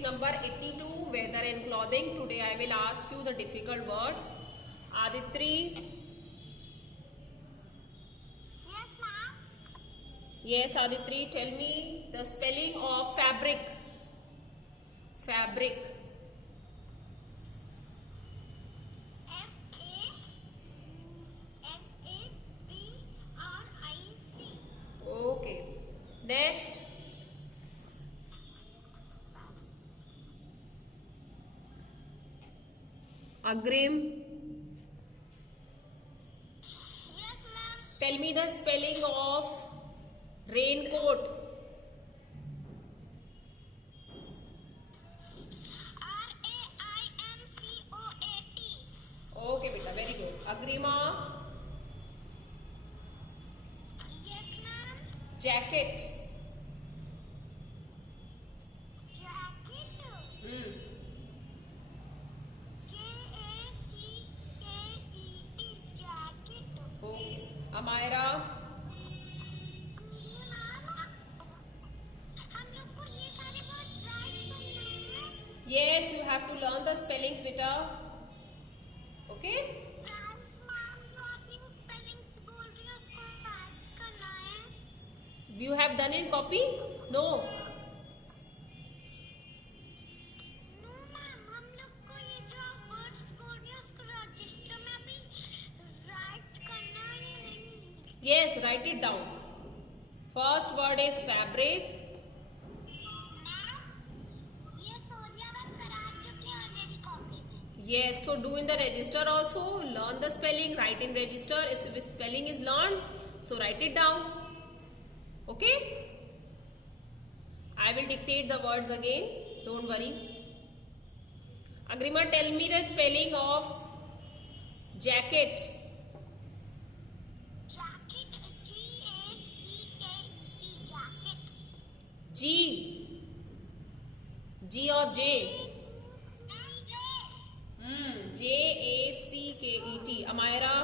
Page number 82, weather and clothing. Today I will ask you the difficult words. Aditri. Yes, ma'am. Yes, Aditri, tell me the spelling of fabric. Fabric. Fabric. Okay. Next. Agrim. Yes, ma'am. Tell me the spelling of raincoat. RAINCOAT. Okay, beta, very good. Agrima. Yes, ma'am. Jacket. Jacket. Hmm. JACKET. Jacket. Okay. Amira. हम लोग को ये सारे word right करना है. Yes, you have to learn the spellings, beta. Okay. Ma'am, जो आप ये spellings बोल रही हो उसको type करना है. You have done in copy? No. No, ma'am, हम लोग को ये जो आप words बोल रही हो उसको रजिस्टर में अभी write करना है या नहीं? Yes, write it down. First word is fabric. Ma'am, ये सोनिया मैम करा चुकी है already copy में. Yes, so do in the register also. Learn the spelling, write in register. If spelling is learned, so write it down. Okay? I will dictate the words again. Don't worry. Agrima, tell me the spelling of jacket. Jacket, G-A-C-K-E-T, jacket. G. G of J. N-J. Jacket. Amira.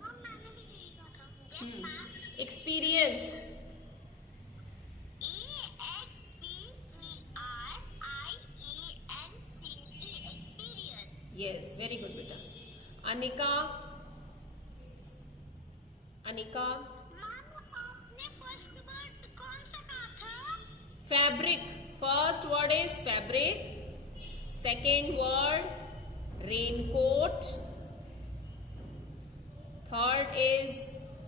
Ma'am, मैंने भी यही कहा. Yes, ma'am. Experience. EXPERIENCE. Experience. Yes, very good, beta. Anika. Anika. Ma'am, आपने first word कौन सा कहा था? Fabric. First word is fabric. Second word raincoat. Third is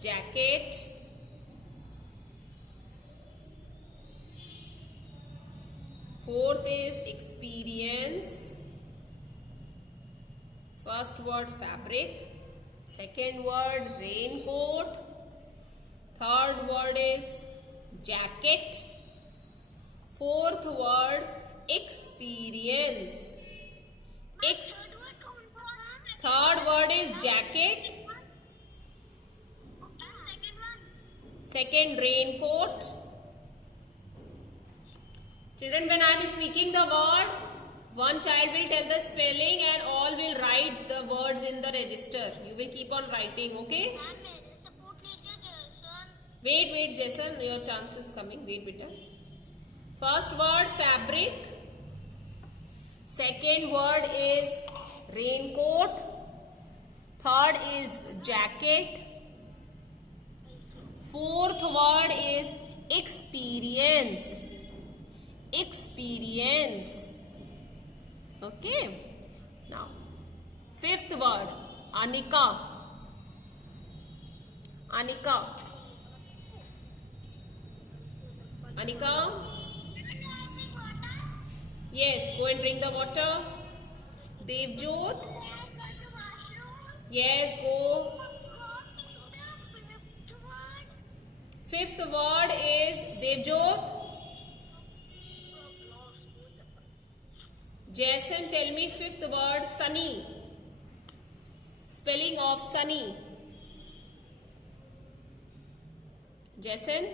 jacket. Fourth is experience. First word fabric. Second word raincoat. Third word is jacket. Fourth word experience. Third word कौन सा था? Third word is jacket. Okay, second one. Second raincoat. Children, when I am speaking the word, one child will tell the spelling and all will write the words in the register. You will keep on writing, okay? Ma'am, मेरे support लीजिए Jason. Wait, Jason, your chance is coming. Wait, beta. First word fabric. Second word is raincoat. Third is jacket. Fourth word is experience. Experience. Okay. Now, fifth word Anika. Anika. Anika. Yes, go and drink the water. Devjot. Yes, go. Fifth word is Devjot. Jason, tell me fifth word sunny. Spelling of sunny. Jason,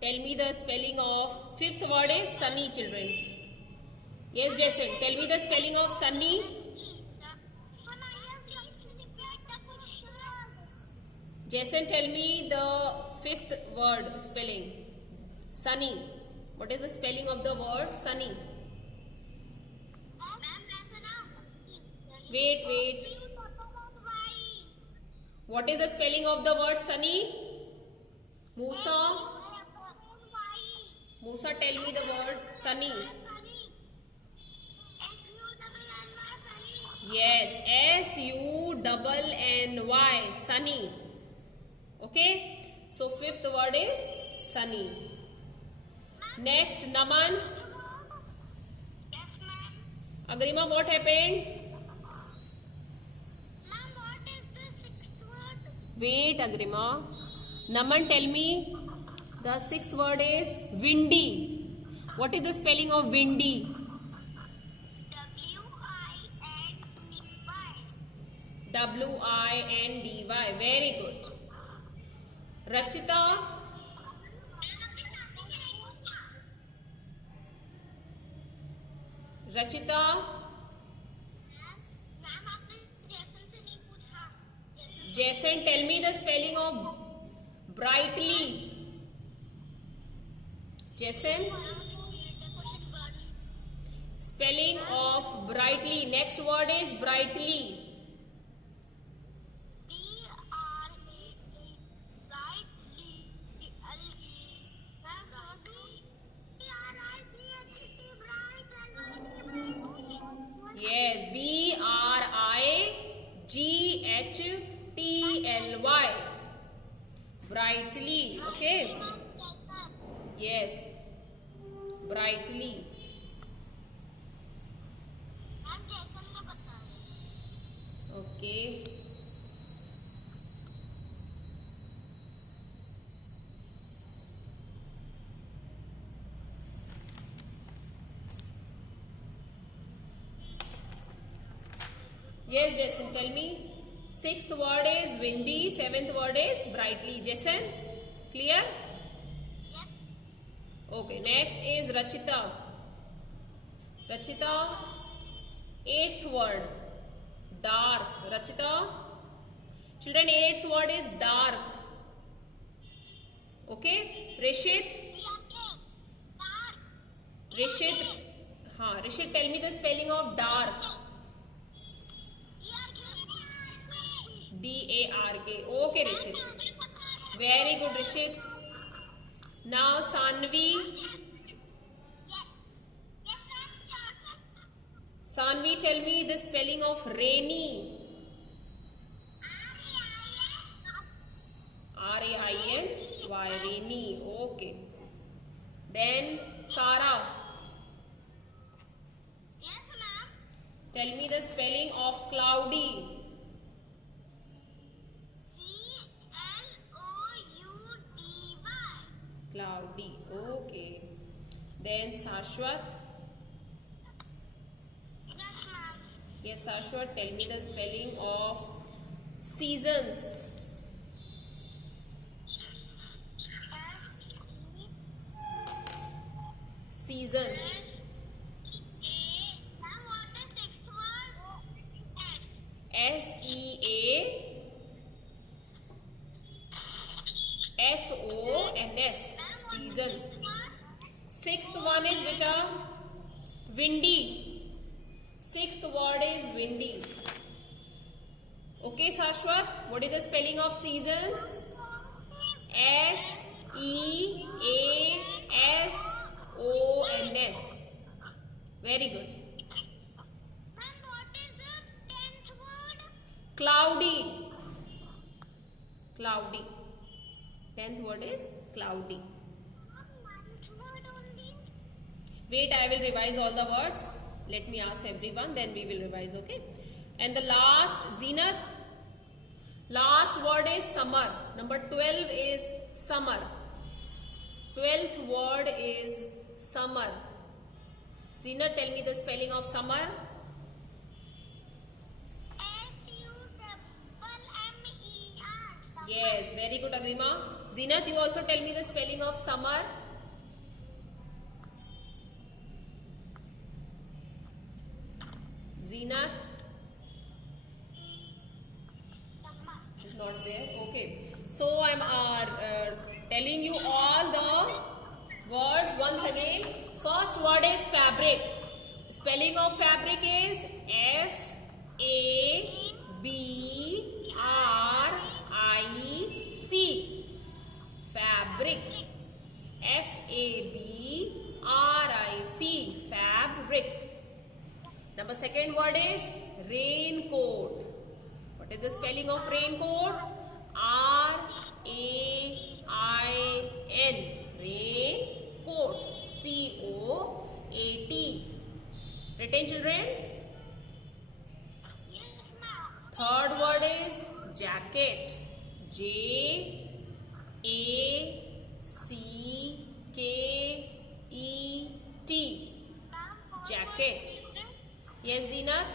tell me the spelling of fifth word is sunny, children. Yes, Jason, tell me the spelling of sunny. Jason, tell me the fifth word spelling. Sunny. What is the spelling of the word sunny? Wait. What is the spelling of the word sunny? Musa, tell me the word sunny. Yes, SUNNY, sunny. Okay, so fifth word is sunny. Next, Naman. Agrima, what happened? Wait, Agrima. Naman, tell me. The sixth word is windy. What is the spelling of windy? WINDY. Very good. Rachita. Jason, tell me the spelling of brightly. Jason, spelling of brightly. Next word is brightly. Yes, BRIGHTLY. Brightly. Okay. Yes. Brightly. Okay. Yes, Jason, tell me. Sixth word is windy. Seventh word is brightly. Jason, clear? Okay, next is Rachita. Eighth word, dark. Rachita, children, eighth word is dark. Okay, Rishit, tell me the spelling of dark. DARK. Okay, Rishit. Very good, Rishit. Now, Sanvi. Sanvi, tell me the spelling of rainy. RAINY. Rainy. Okay. Then, Sara. Tell me the spelling of cloudy. Cloudy. Okay. Then Shashwat. Yes, Shashwat, tell me the spelling of seasons. Seasons. SEASONS. Seasons. Sixth one is beta windy. Sixth word is windy. Okay, Shashwat, what is the spelling of seasons? SEASONS. Very good. Cloudy. Tenth word is cloudy. Wait, I will revise all the words. Let me ask everyone, then we will revise, okay? And the last, Zenith. Last word is summer. Number 12 is summer. 12th word is summer. Zenith, tell me the spelling of summer. Yes, very good, Agrima. Zenith, you also tell me the spelling of summer. Zenith is not there. Okay. So I am telling you all the words once again. first word is fabric. Spelling of fabric is F-A-B-R-I-C. Fabric. F-A-B-R-I-C. Fabric. Number second word is raincoat. What is the spelling of raincoat? R-A-I-N. Raincoat. C-O-A-T. Written, children? Yes, ma'am. Third word is jacket. J-A-C-K-E-T. Ma'am, Jacket. Yes, Zinat?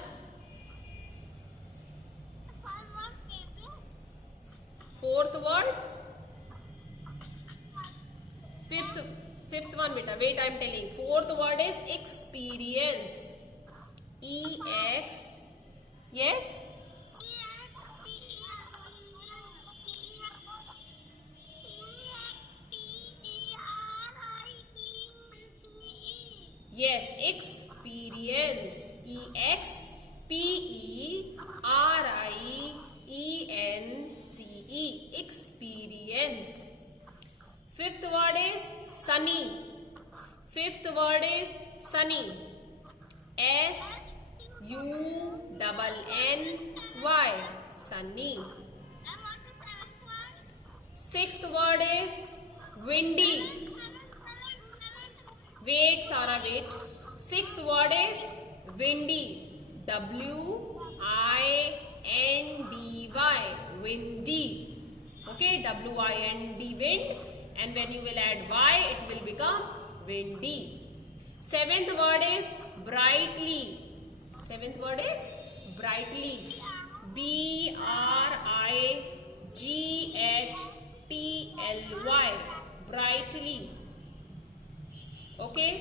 Fourth word? Fifth one, beta. Wait, I am telling. Fourth word is experience. E-X. Yes? Yes, experience. E-X-P-E-R-I-E-N-C-E. Experience. Fifth word is sunny. Fifth word is sunny. S-U-N-N-Y. Sunny. Sixth word is windy. Wait, Sarah, wait. Sixth word is windy. W-I-N-D-Y. Windy. Okay, W-I-N-D, wind. And when you will add Y, it will become windy. Seventh word is brightly. Seventh word is brightly. B-R-I-G-H-T-L-Y. Brightly. Okay.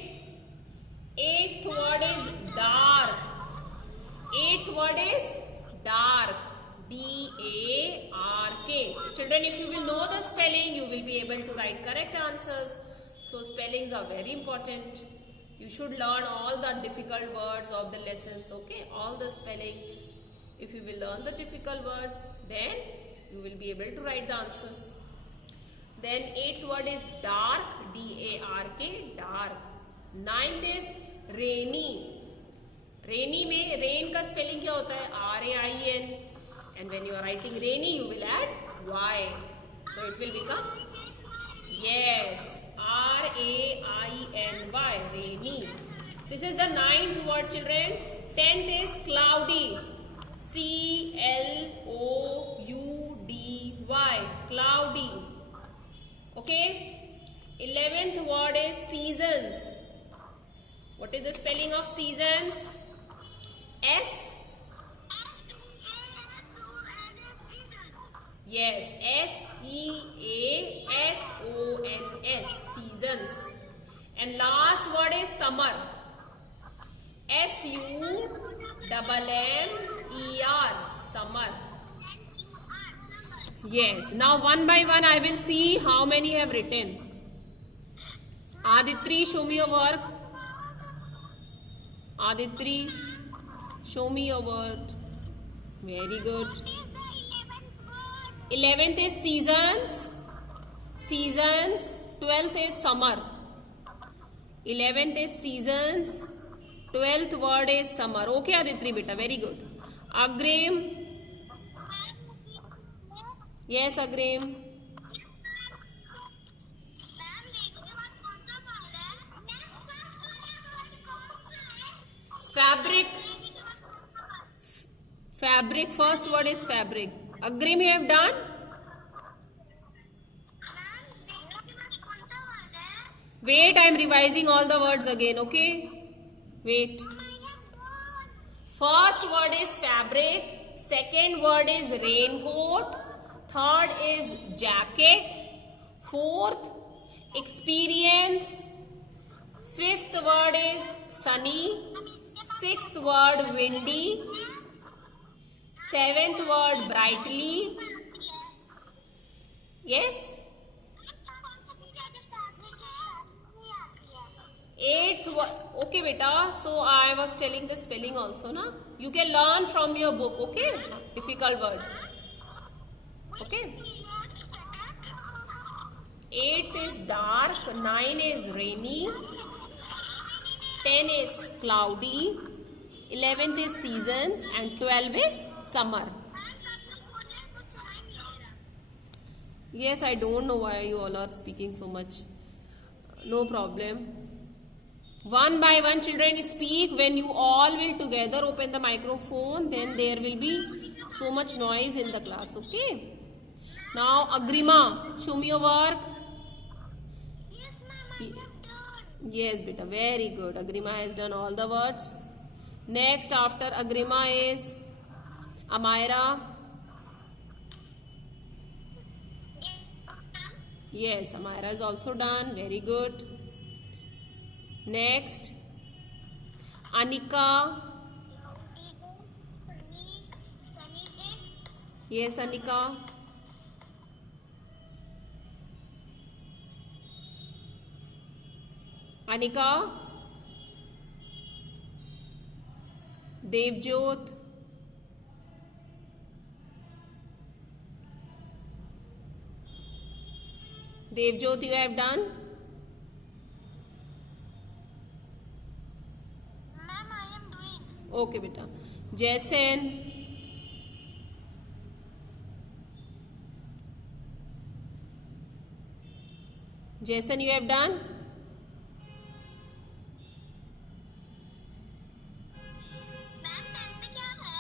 Eighth word is dark. Eighth word is dark. D-A-R-K. Children, if you will know the spelling, you will be able to write correct answers. So spellings are very important. You should learn all the difficult words of the lessons. Okay, all the spellings. If you will learn the difficult words, then you will be able to write the answers. Then eighth word is dark. D-A-R-K. Dark. Ninth is rainy. Rainy में rain का spelling क्या होता है? R-A-I-N. And when you are writing rainy, you will add Y. So it will become, yes, R-A-I-N-Y. Rainy. This is the ninth word, children. Tenth is cloudy. C-L-O-U-D-Y. Cloudy. Okay. 11th word is seasons. What is the spelling of seasons? S. Yes, S-E-A-S-O-N-S. Seasons. And last word is summer. S-U-M-M-E-R. Summer. Yes. Now one by one I will see how many have written. Aditri, show me your work. Aditri, show me your word. Very good. 11th is seasons. Seasons. 12th is summer. 11th is seasons. 12th word is summer. Okay, Aditri beta. Very good. Agrim. Yes, Agrim. Fabric. Fabric. First word is fabric. Agrim, you have done? Wait, I am revising all the words again, okay? Wait. First word is fabric. Second word is raincoat. Third is jacket. Fourth, experience. Fifth word is sunny. Sixth word windy. Seventh word brightly. Yes. Eighth Okay beta, so I was telling the spelling also na. You can learn from your book, okay? Difficult words. Okay. 8th is dark, 9 is rainy, 10 is cloudy, 11th is seasons, and 12 is summer. Yes, I don't know why you all are speaking so much. No problem. One by one children speak. When you all will together open the microphone, then there will be so much noise in the class, okay? Now Agrima, show me your work. Yes, ma'am, I have done. Yes beta, very good. Agrima has done all the words. Next after Agrima is Amira. Yes, Amira is also done. Very good. Next, Anika. Yes, Anika. Anika. Devjot. Devjot, you have done. Ma'am, I am doing. Okay beta. Jason. Jason, you have done. Ma'am pen पे क्या है?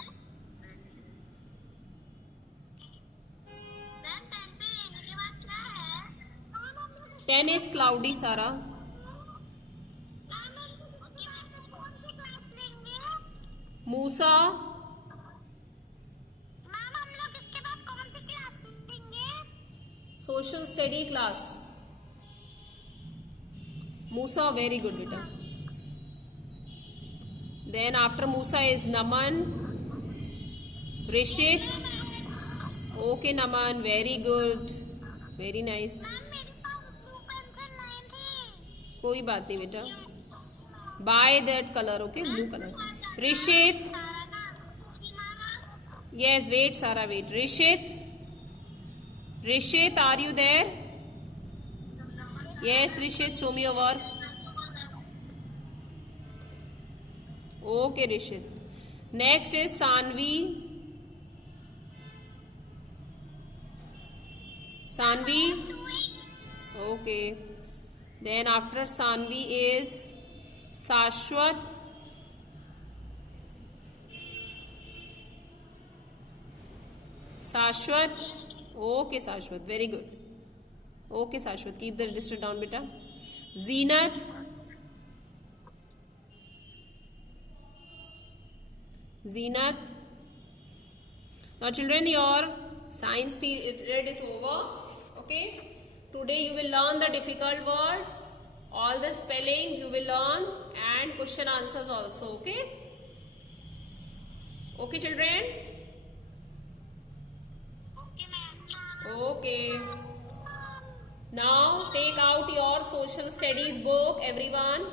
Ma'am pen पे लेने के बाद क्या है? 10 is cloudy, Sara. कौन सी क्लास लेंगे? Musa. मैम हम लोग इसके बाद कौन सी क्लास लेंगे? Social study class. Musa, very good beta. Then after Musa is Naman. Rishit. Okay Naman, very good. Very nice. Ma'am मेरे पास ब्लू पेंसिल नहीं थी. कोई बात नहीं बेटा. Buy that color, okay? Blue color. Rishit. Yes, wait Sara, wait. Rishit. Rishit, are you there? Yes, Rishit, show me your work. Okay, Rishit. Next is Sanvi. Sanvi. Okay. Then after Sanvi is Sashwat. Sashwat. Okay, Sashwat. Very good. Okay, Sashwat. Keep the register down, beta. Zeenat. Zeenat. Now, children, your science period is over. Okay. Today you will learn the difficult words, all the spellings you will learn, and question answers also. Okay. Okay, children. Okay, ma'am. Okay. Now take out your social studies book, everyone.